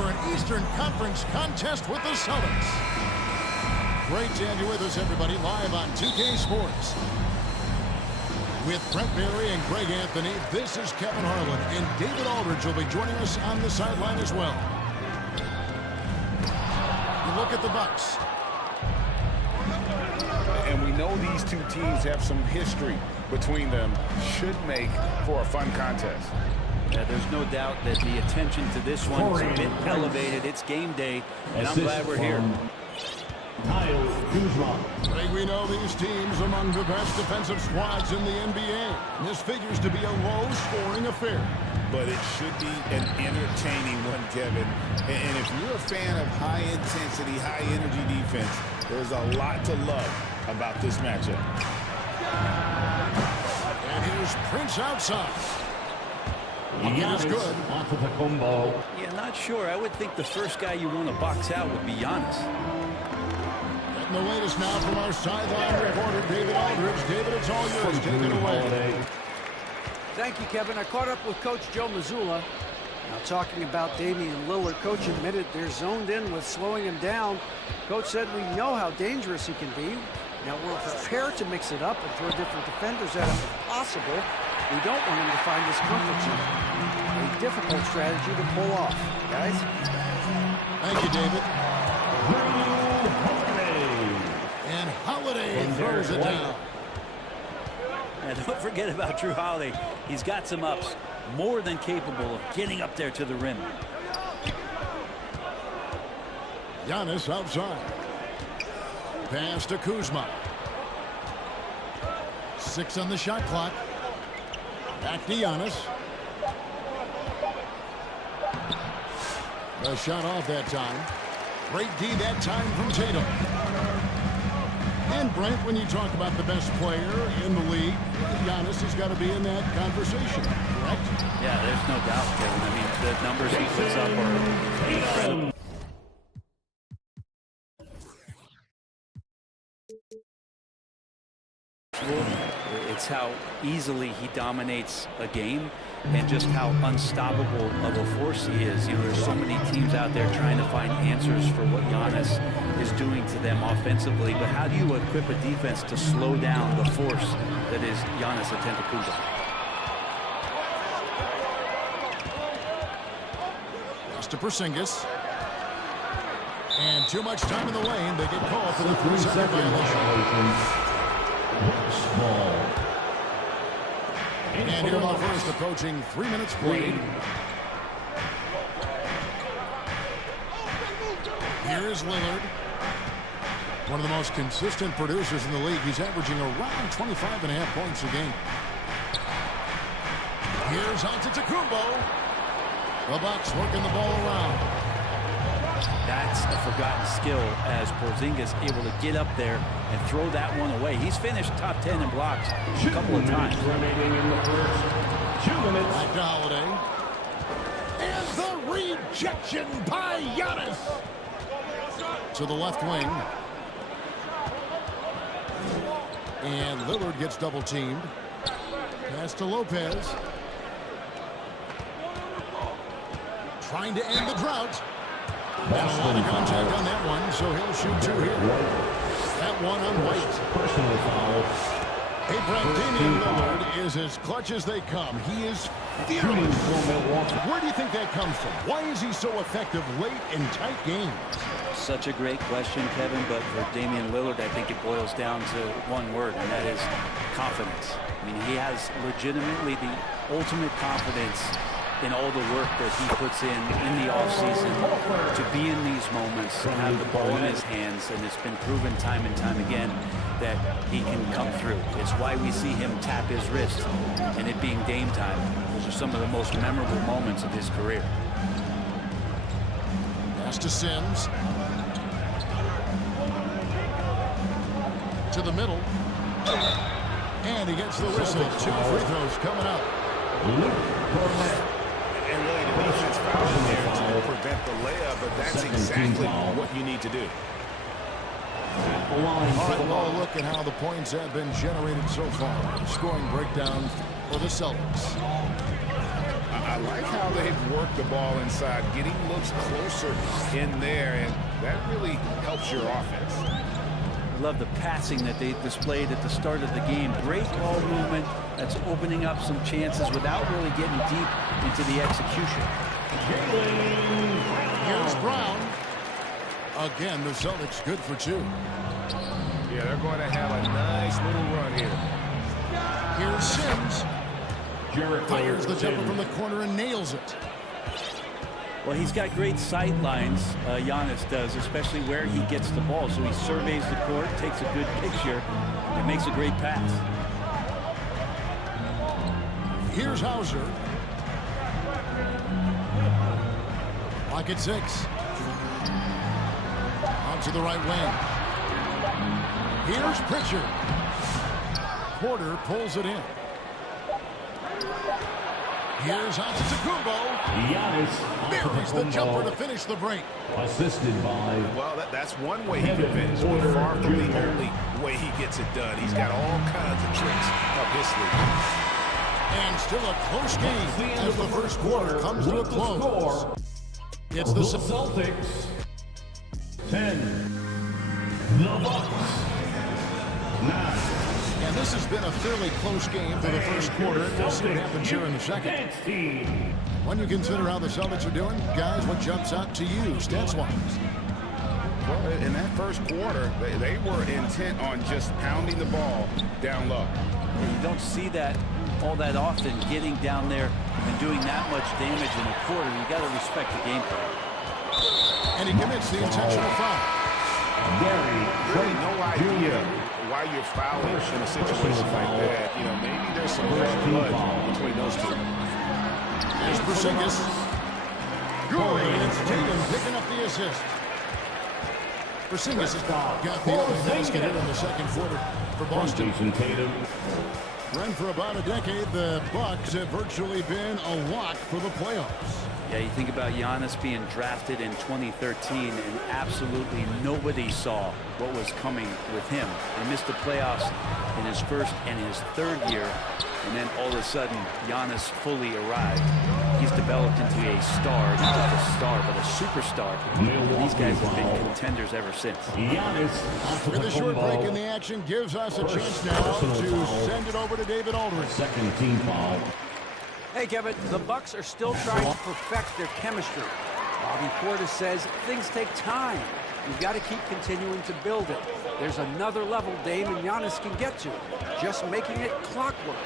for an Eastern Conference contest with the Celtics. Great to have you with us, everybody, live on 2K Sports. With Brent Barry and Greg Anthony, this is Kevin Harlan, and David Aldridge will be joining us on the sideline as well. You look at the Bucks. And we know these two teams have some history between them. Should make for a fun contest. Yeah, there's no doubt that the attention to this one is a bit elevated. It's game day, and I'm glad we're here. I think we know these teams among the best defensive squads in the NBA. This figures to be a low-scoring affair. But it should be an entertaining one, Kevin. And if you're a fan of high-intensity, high-energy defense, there's a lot to love about this matchup. And here's Prince outside. It is good. Yeah, not sure. I would think the first guy you want to box out would be Giannis. Getting the latest now from our sideline reporter, David Aldridge. David, it's all yours. Take it away. Thank you, Kevin. I caught up with Coach Joe Mazzulla. Now, talking about Damian Lillard, Coach admitted they're zoned in with slowing him down. Coach said we know how dangerous he can be. Now, we're prepared to mix it up and throw different defenders at him if possible. We don't want him to find his comfort zone. A difficult strategy to pull off, guys. Thank you, David. And Holiday throws it down. And don't forget about Drew Holiday. He's got some ups, more than capable of getting up there to the rim. Giannis outside. Pass to Kuzma. 6 on the shot clock. Back to Giannis. A shot off that time. Great D that time from Tatum. And Brent, when you talk about the best player in the league, Giannis has got to be in that conversation, correct? Yeah, there's no doubt, Kevin. I mean, the numbers he puts up are incredible. It's how easily he dominates a game and just how unstoppable of a force he is. You know, there's so many teams out there trying to find answers for what Giannis is doing to them offensively, but how do you equip a defense to slow down the force that is Giannis Antetokounmpo? Pass to Porzingis. And too much time in the lane. They get called for the 3-second violation. And here on the first, approaching 3 minutes played. Here's Lillard. One of the most consistent producers in the league. He's averaging around 25.5 points a game. Here's Antetokounmpo. The Bucks working the ball around. That's a forgotten skill as Porzingis able to get up there and throw that one away. He's finished top 10 in blocks a couple of times. Remaining in the first 2 minutes. Back to Holiday. And the rejection by Giannis. To the left wing. And Lillard gets double teamed. Pass to Lopez. Trying to end the drought. And a lot of contact on that one, so he'll shoot 2 here. That one on White. Personal foul. Hey, Brett, Damian Lillard is as clutch as they come. He is fearless. Where do you think that comes from? Why is he so effective late in tight games? Such a great question, Kevin, but for Damian Lillard, I think it boils down to one word, and that is confidence. I mean, he has legitimately the ultimate confidence in all the work that he puts in the offseason to be in these moments, to have the ball in his hands, and it's been proven time and time again that he can come through. It's why we see him tap his wrist, and it being game time. Those are some of the most memorable moments of his career. Pass to Sims. To the middle. And he gets the whistle. 2 free throws coming up. And really, the defense fouled in there to prevent the layup, but that's exactly what you need to do. All right, well, look at how the points have been generated so far. Scoring breakdown for the Celtics. I like how they've worked the ball inside, getting looks closer in there, and that really helps your offense. I love the passing that they displayed at the start of the game. Great ball movement that's opening up some chances without really getting deep into the execution. Here's Brown. Again, the Celtics good for 2. Yeah, they're going to have a nice little run here. Here's Sims. Fires the jumper from the corner and nails it. Well, he's got great sight lines, Giannis does, especially where he gets the ball. So he surveys the court, takes a good picture, and makes a great pass. Here's Hauser. Pocket 6. Onto the right wing. Here's Pritchard. Porter pulls it in. Here's Antetokounmpo. Buries the jumper to finish the break. Assisted by... Well, that's one way he can finish, but far from the only way he gets it done. He's got all kinds of tricks up his sleeve. And still a close game as the first quarter comes to a close. It's the Celtics 10. The Bucks 9. And this has been a fairly close game for the first quarter. We'll see what happens here in the second. When you consider how the Celtics are doing, guys, what jumps out to you stats-wise? Well, in that first quarter, they were intent on just pounding the ball down low. You don't see that all that often, getting down there and doing that much damage in a quarter. You got to respect the game plan. And he commits the intentional foul. Really no idea why you're fouling in a situation like that. You know, maybe there's some fresh blood between those two. There's Porzingis. Good. And it's Tatum picking up the assist. Porzingis has got the only basket in the second quarter for Boston. Run for about a decade, the Bucks have virtually been a lock for the playoffs. Yeah, you think about Giannis being drafted in 2013, and absolutely nobody saw what was coming with him. He missed the playoffs in his first and his third year, and then all of a sudden, Giannis fully arrived. He's developed into a star, not just a star, but a superstar. And these guys have been contenders ever since. With a short break in the action gives us a chance now to send it over to David Aldridge. Second team foul. Hey, Kevin, the Bucks are still trying to perfect their chemistry. Bobby Portis says things take time. You've got to keep continuing to build it. There's another level Dame and Giannis can get to, just making it clockwork.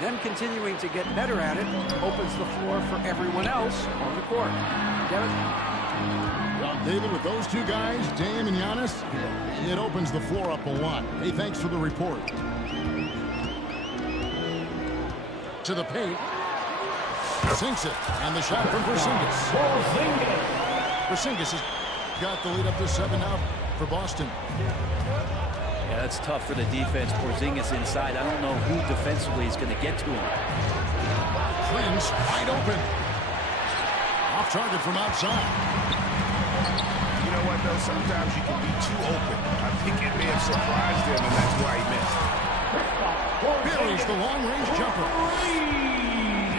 Them continuing to get better at it opens the floor for everyone else on the court. Kevin? Well, David, with those two guys, Dame and Giannis, it opens the floor up a lot. Hey, thanks for the report. To the paint. Sinks it. And the shot from Porzingis. Porzingis has got the lead up to 7 now for Boston. Yeah, that's tough for the defense. Porzingis inside. I don't know who defensively is going to get to him. Prince wide open. Off target from outside. You know what, though? Sometimes you can be too open. I think it may have surprised him, and that's why he missed. Buries the long-range jumper.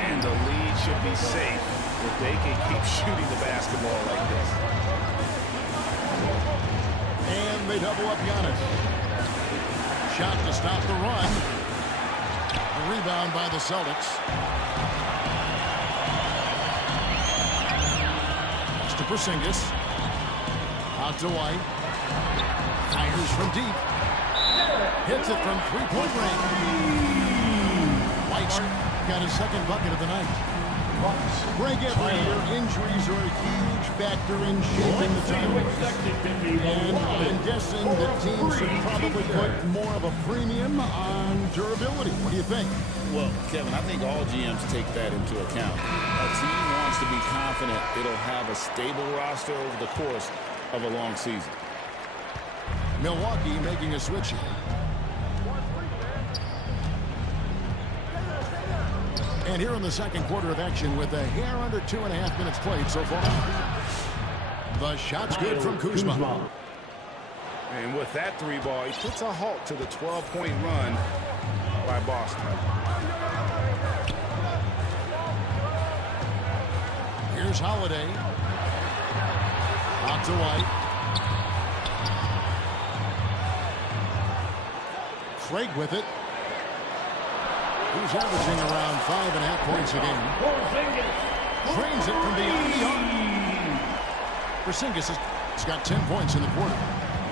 And the lead should be safe if they can keep shooting the basketball like this. And they double up Giannis. Shot to stop the run. A rebound by the Celtics. It's to Porzingis. Out to White. Fires from deep. Hits it from three-point range. White's got his second bucket of the night. Break every year, injuries are a huge factor in shaping the team. And I'm guessing that teams should probably put more of a premium on durability. What do you think? Well, Kevin, I think all GMs take that into account. A team wants to be confident it'll have a stable roster over the course of a long season. Milwaukee making a switch here. And here in the second quarter of action with a hair under 2.5 minutes played so far. The shot's good from Kuzma. And with that three ball, he puts a halt to the 12-point run by Boston. Here's Holiday. Out to White. Craig with it. He's averaging around 5.5 points a game. Drains it from beyond the arc. Porzingis has got 10 points in the quarter.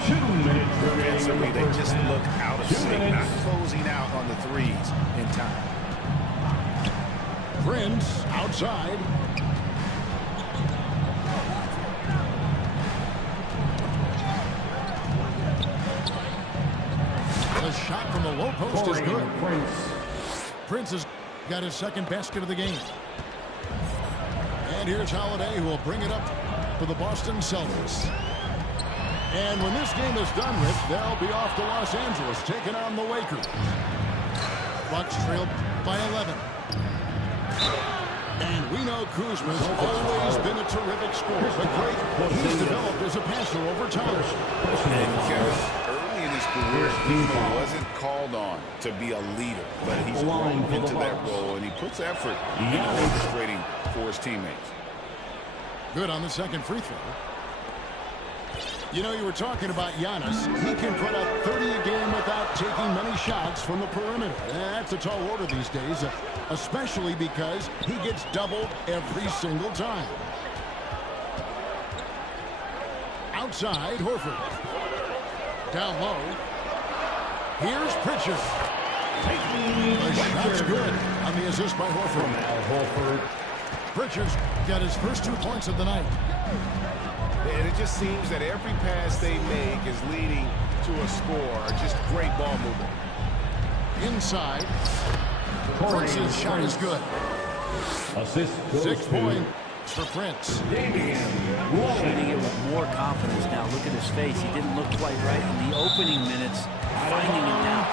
2 minutes Defensively, remaining. they just look out of sync, not closing out on the threes in time. Prince outside. The shot from the low post is good. Prince has got his second basket of the game. And here's Holiday, who will bring it up for the Boston Celtics. And when this game is done with, they'll be off to Los Angeles, taking on the Lakers. Bucks trail by 11. And we know Kuzma's always been a terrific scorer, but great. He's developed as a passer over time. And Kevin, early in his career, Kuzma wasn't called on to be a leader, but he's grown into that role, and he puts effort into orchestrating for his teammates. Good on the second free throw. You know, you were talking about Giannis. He can put up 30 a game without taking many shots from the perimeter. That's a tall order these days, especially because he gets doubled every single time. Outside, Horford. Down low. Here's Pritchard. The shot's good on the assist by Horford. Pritchard's got his first 2 points of the night. And it just seems that every pass they make is leading to a score. Just great ball movement. Inside. Prince's shot is good. Assist 6 points for Prince. Shooting it with more confidence now. Look at his face. He didn't look quite right in the opening minutes. Finding it now.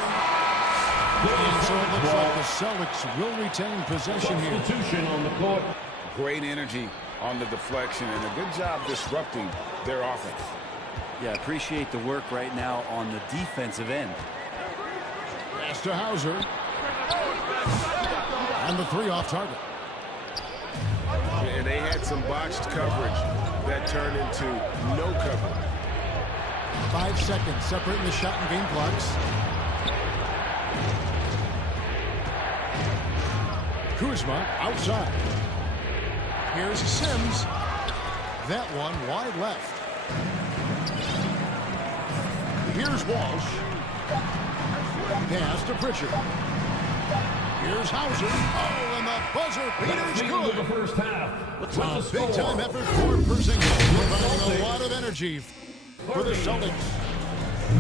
And so it looks like the Celtics will retain possession here. Substitution on the court. Great energy on the deflection, and a good job disrupting their offense. Yeah, appreciate the work right now on the defensive end. Pass to Hauser. And the 3 off target. And they had some botched coverage that turned into no coverage. 5 seconds separating the shot and game clocks. Kuzma outside. Here's Sims. That one wide left. Here's Walsh. Pass to Pritchard. Here's Hauser. Oh, and the buzzer beater's The good. first half. A big-time effort for Porzingis, providing a lot of energy for the Celtics.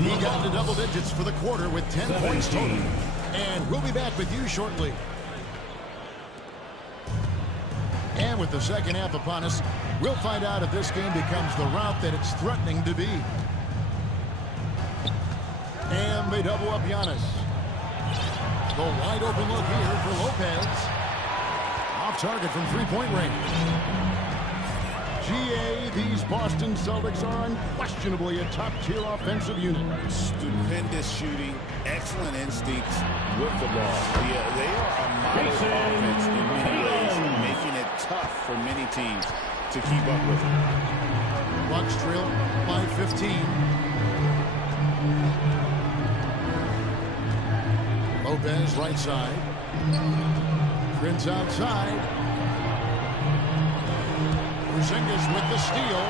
He got to double digits for the quarter with 10 points total. And we'll be back with you shortly. And with the second half upon us, we'll find out if this game becomes the route that it's threatening to be. And they double up Giannis. The wide open look here for Lopez. Off target from three-point range. GA, these Boston Celtics are unquestionably a top-tier offensive unit. Stupendous shooting, excellent instincts with the ball. They are a model offense in many ways, making it tough for many teams to keep up with it. Bucks trail by 15. Lopez right side. Prince outside. Porzingis with the steal.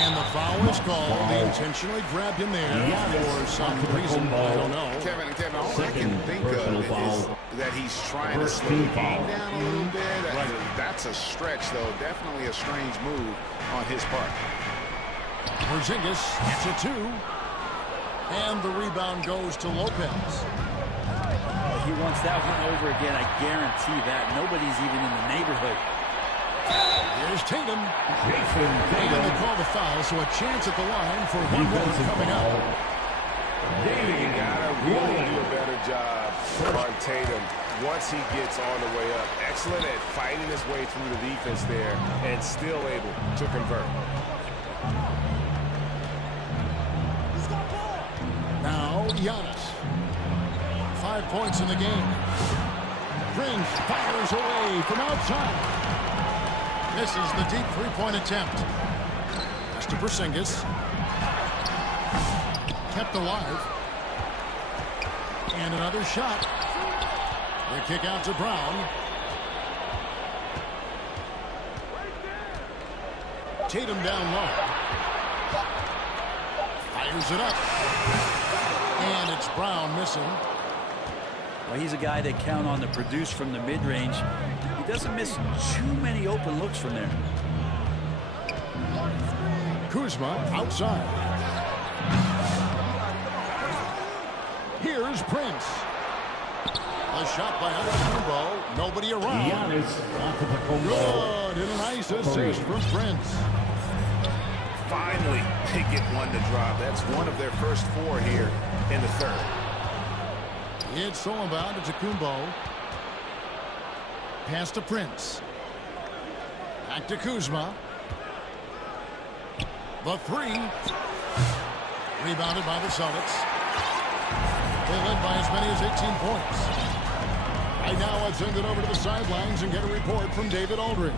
And the foul is called. They intentionally grabbed him there for some reason. I don't know. Kevin, all I can think of is that he's trying to slow the game down a little bit. That's a stretch, though. Definitely a strange move on his part. Porzingis gets a 2. And the rebound goes to Lopez. He wants that one over again. I guarantee that. Nobody's even in the neighborhood. Here's Tatum. And they call the foul, so a chance at the line for one more coming up. You gotta really do a better job on Tatum once he gets on the way up. Excellent at fighting his way through the defense there and still able to convert. Now, Giannis. 5 points in the game. Prince fires away from outside. Misses the deep three-point attempt. Pass to Porzingis. Kept alive. And another shot. The kick out to Brown. Tatum down low. Fires it up. And it's Brown missing. Well, he's a guy they count on to produce from the mid-range. He doesn't miss too many open looks from there. Kuzma outside. Here's Prince. A shot by Antetokounmpo. Nobody around. Giannis Antetokounmpo. Good. And a nice assist from Prince. Finally, they get one to drop. That's one of their first 4 here in the third. It's all about Antetokounmpo. Pass to Prince. Back to Kuzma. The three. Rebounded by the Celtics. They led by as many as 18 points. Right now, let's send it over to the sidelines and get a report from David Aldridge.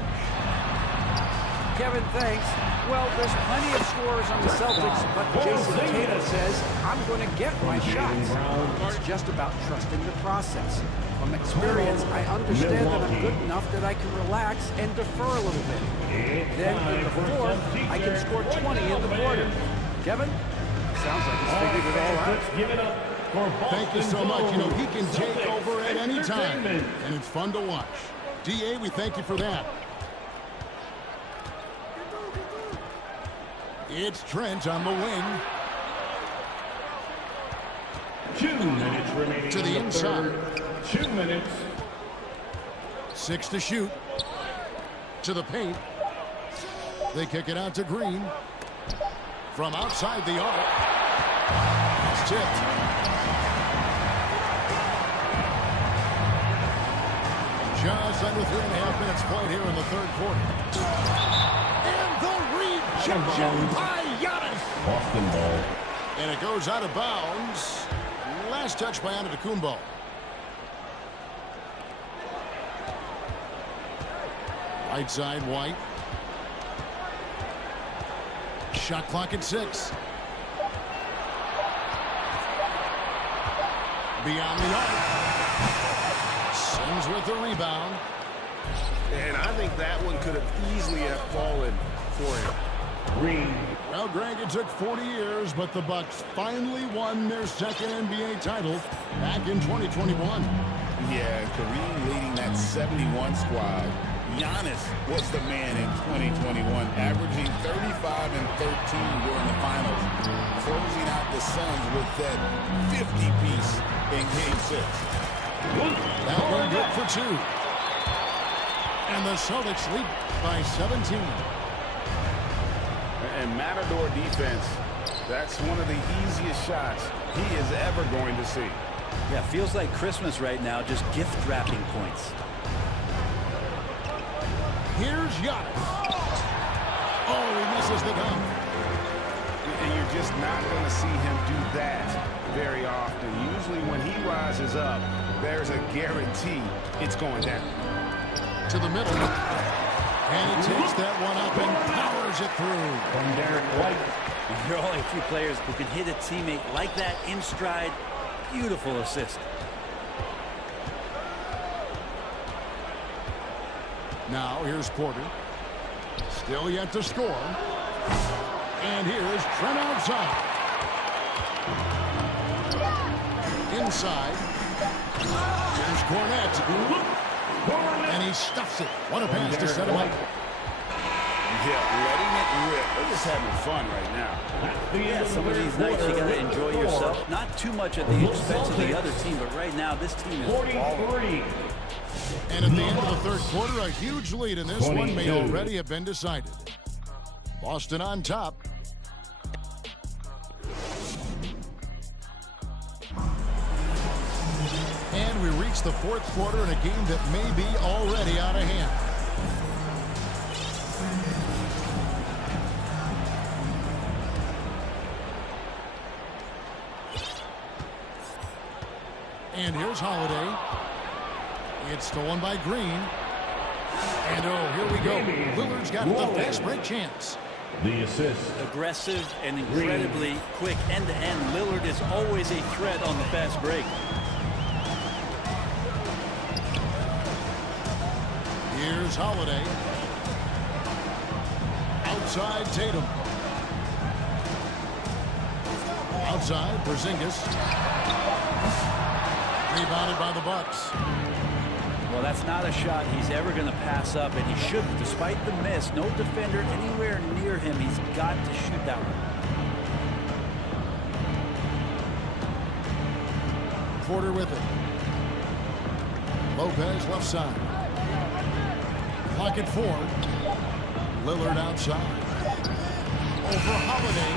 Kevin, thanks. Well, there's plenty of scores on the Celtics, but Jason Tatum says, I'm going to get my shots. It's just about trusting the process. From experience, I understand that I'm good enough that I can relax and defer a little bit. Then in the fourth, I can score 20 in the quarter. Kevin, sounds like he's figured it all out. Thank you so much. You know, he can take over at any time, and it's fun to watch. D.A., we thank you for that. It's Trent on the wing. 2 minutes remaining To the inside. 2 minutes. 6 to shoot. To the paint. They kick it out to Green. From outside the arc. It's tipped. Just under 3.5 minutes played here in the third quarter. And the rejection by Giannis. Boston ball. And it goes out of bounds. Last touch by Antetokounmpo. Right side, White. Shot clock at 6. Beyond the arc. Sims with the rebound. And I think that one could have easily have fallen for him. Green. Well, Greg, it took 40 years, but the Bucks finally won their second NBA title back in 2021. Yeah, Kareem leading that 71 squad. Giannis was the man in 2021, averaging 35 and 13 during the finals, closing out the Suns with that 50-piece in Game 6. That one good for 2. And the Celtics lead by 17. And Matador defense, that's one of the easiest shots he is ever going to see. Yeah, feels like Christmas right now, just gift wrapping points. Here's Giannis. Oh, he misses the dunk. And you're just not going to see him do that very often. Usually when he rises up, there's a guarantee it's going down. To the middle. And he takes that one up and powers it through. From Derek White. There are only a few players who can hit a teammate like that in stride. Beautiful assist. Now here's Porter. Still yet to score. And here's Trent outside. Inside. Here's Cornette. And he stuffs it. What a pass to set him up. Yeah, letting it rip. They're just having fun right now. Yeah, some of these nights you got to enjoy yourself. Not too much at the expense of the other team, but right now this team is balling. 43. And at the end of the third quarter, a huge lead in this one may already have been decided. Boston on top. And we reach the fourth quarter in a game that may be already out of hand. And here's Holiday. It's stolen by Green. And oh, here we go. Lillard's got the fast break chance. The assist. Aggressive and incredibly quick end-to-end. Lillard is always a threat on the fast break. Here's Holiday. Outside Tatum. Outside Porzingis. Rebounded by the Bucks. Well, that's not a shot he's ever going to pass up, and he shouldn't. Despite the miss, no defender anywhere near him. He's got to shoot that one. Porter with it. Lopez left side. Clock at 4. Lillard outside. Over Holiday.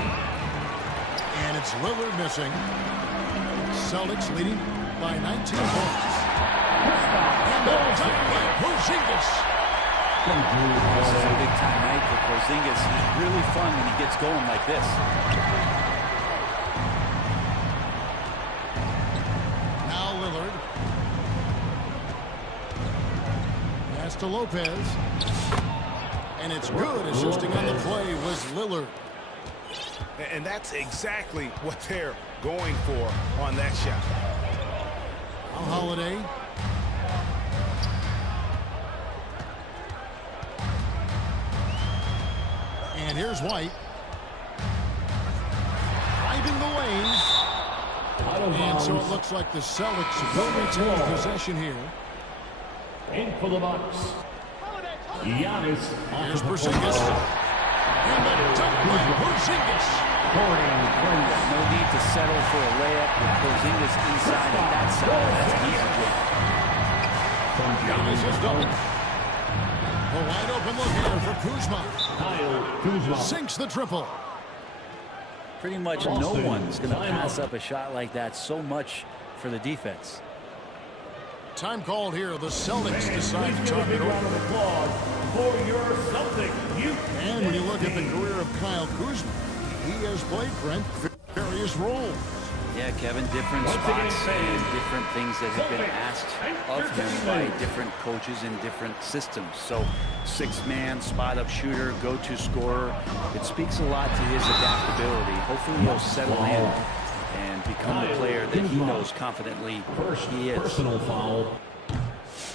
And it's Lillard missing. Celtics leading by 19 points. And the dunk by Porzingis. This is a big-time night for Porzingis. He's really fun when he gets going like this. Now Lillard. Pass to Lopez. And it's good. Assisting on the play was Lillard. And that's exactly what they're going for on that shot. Now Holiday. And here's White. Driving the lane. And so it looks like the Celtics will retain possession here. In for the Bucks. Giannis. Here's Porzingis. And the dunk by Porzingis. No need to settle for a layup with Porzingis inside at that side. That's easy. Giannis is double. A wide open look here for Kuzma. Kuzma Sinks the triple. Pretty much no one's going to pass up a shot like that. So much for the defense. Time called here. The Celtics decide to talk it over. For your Celtic youth. And when you look at the career of Kyle Kuzma, he has played, Brent, various roles. Yeah, Kevin, different spots and different things that have been asked of him by different coaches in different systems. So, six-man, spot-up shooter, go-to scorer. It speaks a lot to his adaptability. Hopefully he'll settle in and become the player that he knows confidently he is. Personal foul.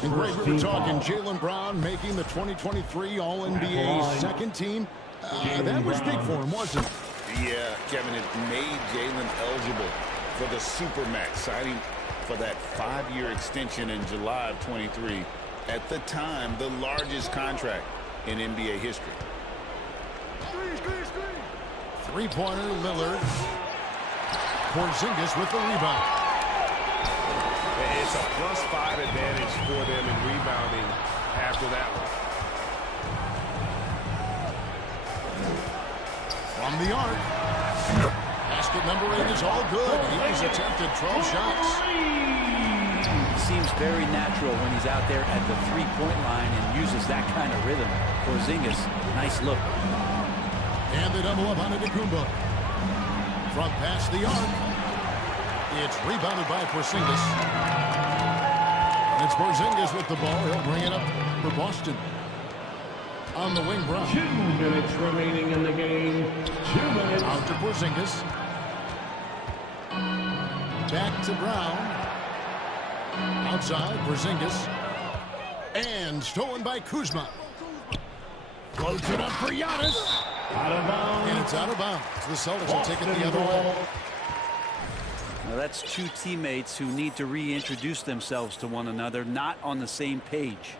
And Greg, we were talking Jaylen Brown making the 2023 All-NBA second team. That was big for him, wasn't it? Yeah, Kevin, it made Jaylen eligible for the Supermax, signing for that 5-year extension in July of 23. At the time, the largest contract in NBA history. Three-pointer, Lillard. Porzingis with the rebound. It's a +5 advantage for them in rebounding after that one. From the arc. Basket number 8 is all good. He's attempted 12 shots. He seems very natural when he's out there at the three-point line and uses that kind of rhythm. Porzingis, nice look. And they double up on Antetokounmpo. From past the arc. It's rebounded by Porzingis. And it's Porzingis with the ball. He'll bring it up for Boston. On the wing, Brown. 2 minutes remaining in the game. 2 minutes. Out to Porzingis. Back to Brown. Outside, Porzingis. And stolen by Kuzma. Floats it up for Giannis. Out of bounds. And it's out of bounds. The Celtics will take it the other way. Now that's two teammates who need to reintroduce themselves to one another, not on the same page.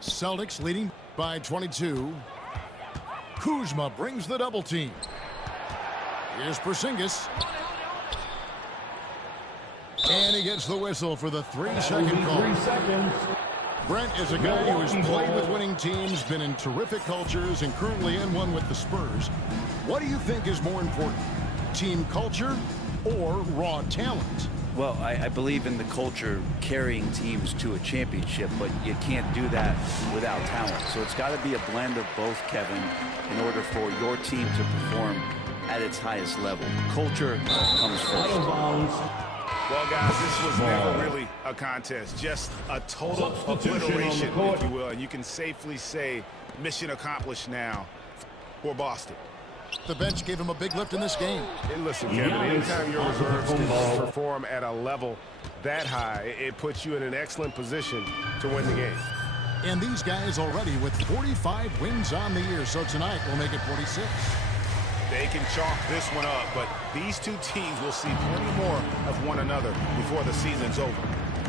Celtics leading by 22. Kuzma brings the double team. Here's Porzingis. And he gets the whistle for the 3-second call. 3 seconds. Brent is a guy who has played with winning teams, been in terrific cultures, and currently in one with the Spurs. What do you think is more important, team culture or raw talent? Well, I believe in the culture carrying teams to a championship, but you can't do that without talent. So it's got to be a blend of both, Kevin, in order for your team to perform at its highest level. Culture comes first. Well, guys, this was never really a contest, just a total obliteration, if you will. And you can safely say mission accomplished now for Boston. The bench gave him a big lift in this game. And listen, Kevin, anytime your reserves can perform at a level that high, it puts you in an excellent position to win the game. And these guys already with 45 wins on the year, so tonight we'll make it 46. They can chalk this one up, but these two teams will see plenty more of one another before the season's over.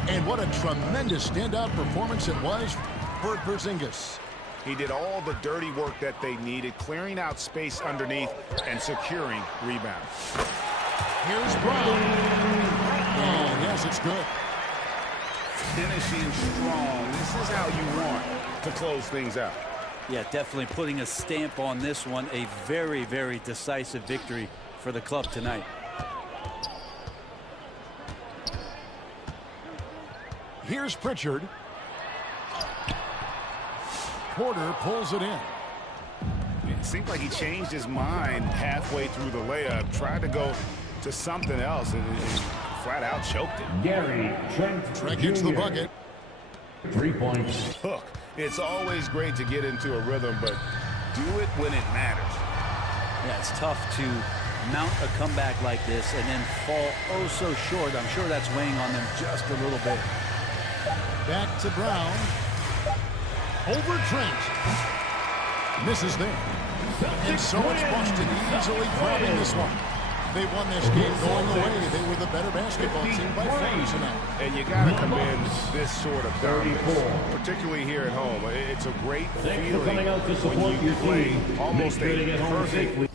And what a tremendous standout performance it was for Porzingis. He did all the dirty work that they needed, clearing out space underneath and securing rebounds. Here's Brown. Oh, yes, it's good. Finishing strong. This is how you want to close things out. Yeah, definitely putting a stamp on this one. A very, very decisive victory for the club tonight. Here's Pritchard. Porter pulls it in. It seemed like he changed his mind halfway through the layup, tried to go to something else, and flat out choked it. Gary Trent gets the bucket. 3 points. Look, it's always great to get into a rhythm, but do it when it matters. Yeah, it's tough to mount a comeback like this and then fall oh so short. I'm sure that's weighing on them just a little bit. Back to Brown. Over Trent. Misses there. And so it's Boston easily grabbing this one. They won this game going away. They were the better basketball team by far tonight. And you got to commend this sort of dominance, particularly here at home. It's a great feeling when you play almost a perfect